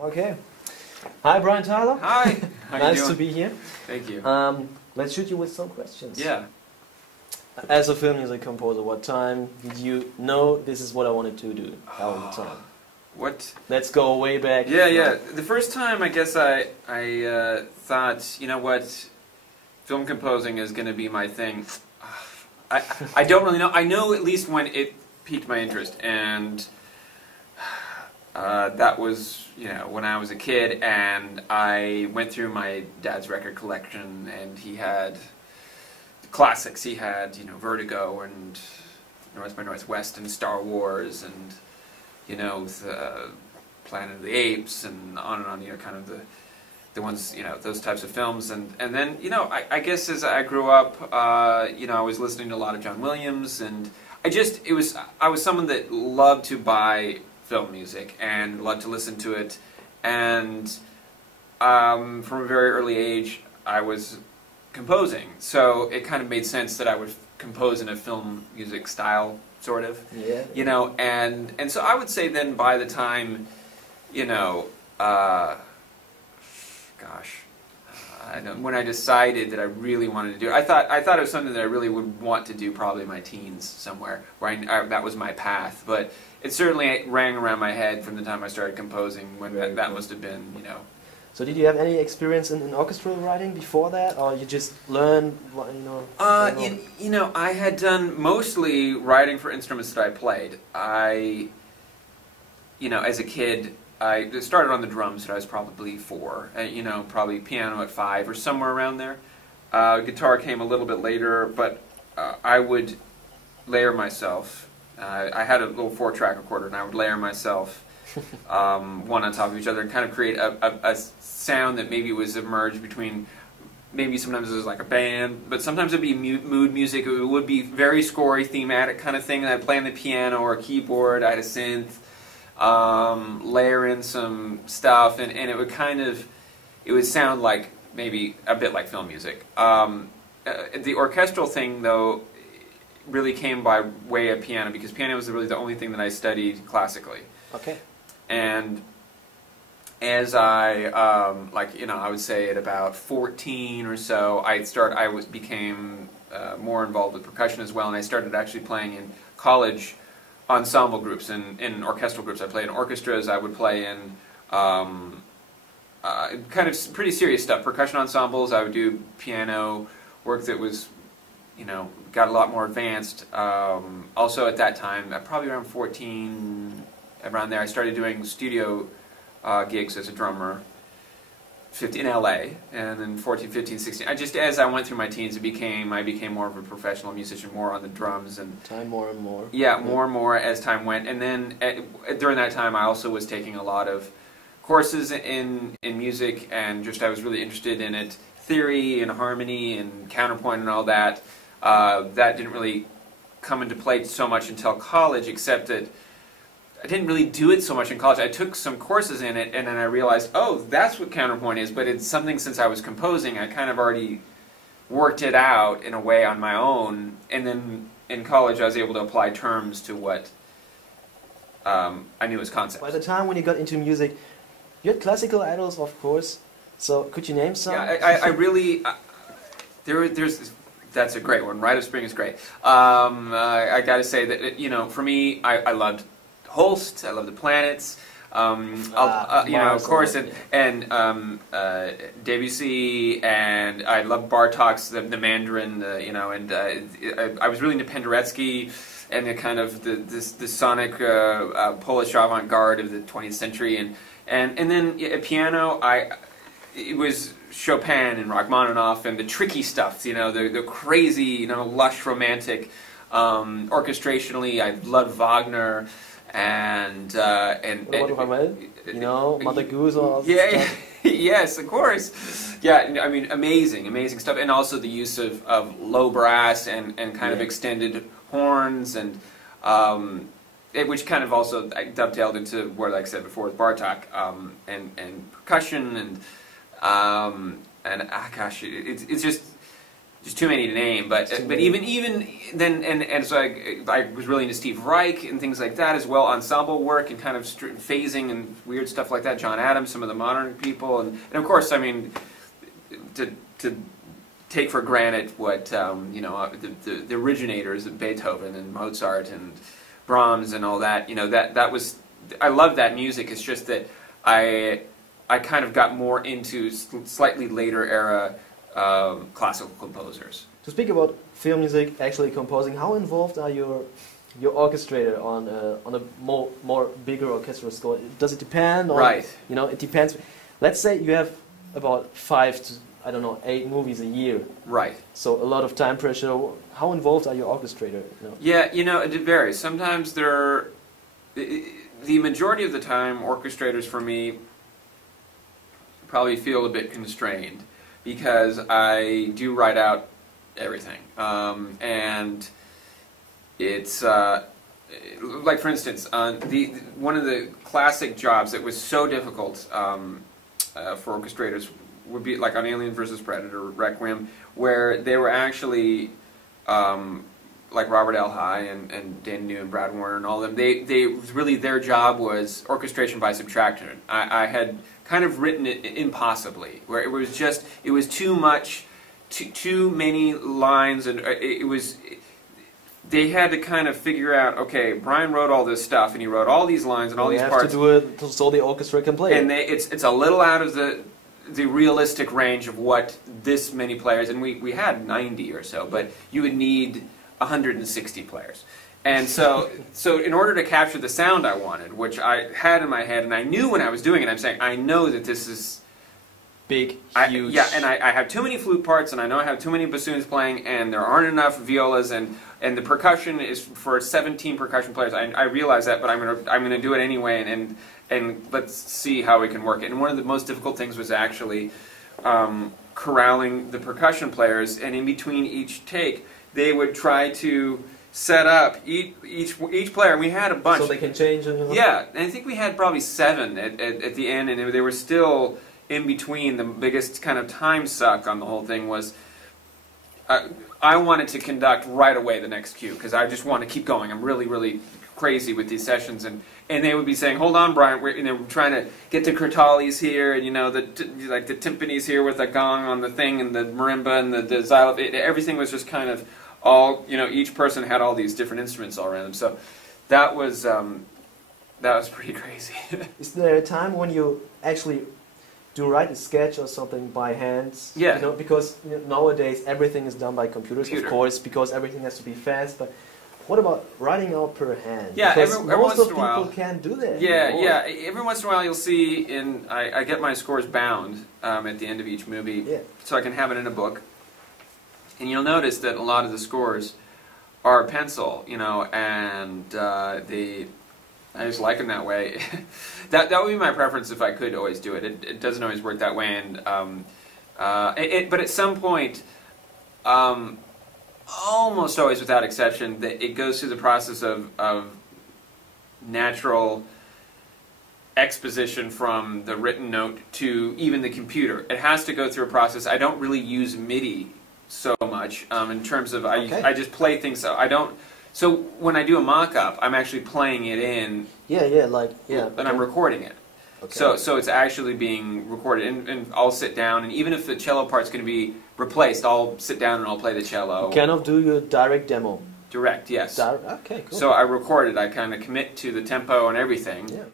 Okay. Hi, Brian Tyler. Hi. How you Nice doing? to be here. Thank you. Let's shoot you with some questions. Yeah. As a film music composer, what time did you know this is what I wanted to do? How the time? What? Let's go way back. Yeah. The first time, I guess I thought, you know what, film composing is going to be my thing. I don't really know. I know at least when it piqued my interest, and that was, you know, when I was a kid, and I went through my dad's record collection, and he had classics. He had, you know, Vertigo and North by Northwest and Star Wars and, you know, the Planet of the Apes and on, you know, kind of the ones, you know, those types of films. And then, you know, I guess as I grew up, you know, I was listening to a lot of John Williams, and I was someone that loved to buy film music and loved to listen to it. And from a very early age, I was composing, so it kind of made sense that I would compose in a film music style, sort of. Yeah. You know, and so I would say then by the time, you know, when I decided that I really wanted to do it, I thought it was something that I really would want to do, probably in my teens somewhere, where that was my path. But it certainly rang around my head from the time I started composing, when that must have been, you know. So did you have any experience in orchestral writing before that, or you just learned, you know? You know, I had done mostly writing for instruments that I played. You know, as a kid, I started on the drums when I was probably 4. You know, probably piano at 5 or somewhere around there. Guitar came a little bit later, but I would layer myself. I had a little 4-track recorder, and I would layer myself one on top of each other and kind of create a sound that maybe was emerged between, maybe sometimes it was like a band, but sometimes it would be mood music. It would be very scory, thematic kind of thing, and I'd play on the piano or a keyboard. I had a synth, layer in some stuff, and it would kind of, it would sound like maybe a bit like film music. The orchestral thing, though, really came by way of piano, because piano was really the only thing that I studied classically. Okay. And as I, like, you know, I would say at about 14 or so, became more involved with percussion as well, and I started actually playing in college ensemble groups and in orchestral groups. I played in orchestras. I would play in kind of pretty serious stuff, percussion ensembles. I would do piano work that was, you know, got a lot more advanced. Also at that time, probably around 14, around there, I started doing studio gigs as a drummer in LA, and then 14, 15, 16. As I went through my teens, I became more of a professional musician, more on the drums, and time more and more. Yeah, more and more as time went. And then during that time, I also was taking a lot of courses in music, and I was really interested in it, theory and harmony and counterpoint and all that. That didn't really come into play so much until college, except that I didn't really do it so much in college. I took some courses in it, and then I realized, oh, that's what counterpoint is, but it's something, since I was composing, I kind of already worked it out in a way on my own, and then in college I was able to apply terms to what I knew as concepts. By the time when you got into music, you had classical idols, of course, so could you name some? Yeah, I really, that's a great one. Rite of Spring is great. I got to say that, you know, for me, I loved Holst, I love the Planets, you know, of course, and Debussy, and I love Bartok's the Mandarin, you know, and I was really into Penderecki and the kind of the sonic Polish avant-garde of the 20th century, and then at piano, it was Chopin and Rachmaninoff and the tricky stuff, you know, the crazy, you know, lush romantic, orchestrationally. I loved Wagner. And what about Ravel? You know, Mother Goose or yeah, yes, of course. Yeah, I mean, amazing stuff, and also the use of low brass and kind of extended horns, and which kind of also dovetailed into what, like I said before, with Bartok, and percussion, and gosh, it's just just too many to name. But even then, and so I was really into Steve Reich and things like that as well, ensemble work and kind of phasing and weird stuff like that. John Adams, some of the modern people, and of course, I mean, to take for granted what you know, the originators of Beethoven and Mozart and Brahms and all that. You know, that was, I love that music. It's just that I kind of got more into slightly later era classical composers. To speak about film music, actually composing, how involved are your orchestrator on a more bigger orchestral score? Does it depend on, right? You know, it depends. Let's say you have about 5 to, I don't know, 8 movies a year. Right. So a lot of time pressure. How involved are your orchestrator? You know? Yeah, you know, it varies. Sometimes they're, the majority of the time, orchestrators for me probably feel a bit constrained because I do write out everything. And it's, like for instance, one of the classic jobs that was so difficult for orchestrators would be like on Alien vs. Predator, Requiem, where they were actually like Robert L. High and Dan New and Brad Warner and all of them. They really, their job was orchestration by subtraction. I had kind of written it impossibly, where it was just, it was too much, too many lines, and it was. They had to kind of figure out, okay, Brian wrote all this stuff, and he wrote all these lines and all these parts. You have to do it so the orchestra can play. And it's a little out of the realistic range of what this many players, and we had 90 or so, but you would need 160 players. And so in order to capture the sound I wanted, which I had in my head, and I knew when I was doing it, I'm saying, I know that this is big, huge. Yeah, and I have too many flute parts, and I know I have too many bassoons playing, and there aren't enough violas, and the percussion is for 17 percussion players. I realize that, but I'm gonna do it anyway, and let's see how we can work it. And one of the most difficult things was actually corralling the percussion players, and in between each take, they would try to set up each player. We had a bunch. So they can change. Yeah, and I think we had probably 7 at the end, and they were still in between. The biggest kind of time suck on the whole thing was I wanted to conduct right away the next cue because I just want to keep going. I'm really, really crazy with these sessions, and they would be saying, "Hold on, Brian, we're trying to get the crotales here, and like the timpanis here with the gong on the thing, and the marimba and the xylophone." Everything was just kind of all, each person had all these different instruments all around them. So that was pretty crazy. Is there a time when you actually do write a sketch or something by hand? Yeah. Because nowadays everything is done by computers, of course, because everything has to be fast. But what about writing out per hand? Yeah, because every most once of in a while, people can't do that. Yeah, anymore. yeah. Every once in a while, you'll see I get my scores bound at the end of each movie, so I can have it in a book. And you'll notice that a lot of the scores are pencil, and I just like them that way. that would be my preference if I could always do it. It doesn't always work that way, and but at some point, almost always without exception, that it goes through the process of natural exposition from the written note to even the computer. It has to go through a process. I don't really use MIDI so much in terms of I just play things. So I don't. So when I do a mock-up, I'm actually playing it in. And I'm recording it. Okay. So it's actually being recorded, and I'll sit down, and even if the cello part's going to be replaced, I'll sit down and I'll play the cello. You cannot do your direct demo. Direct, yes. Okay, cool. So I record it. I kind of commit to the tempo and everything. Yeah.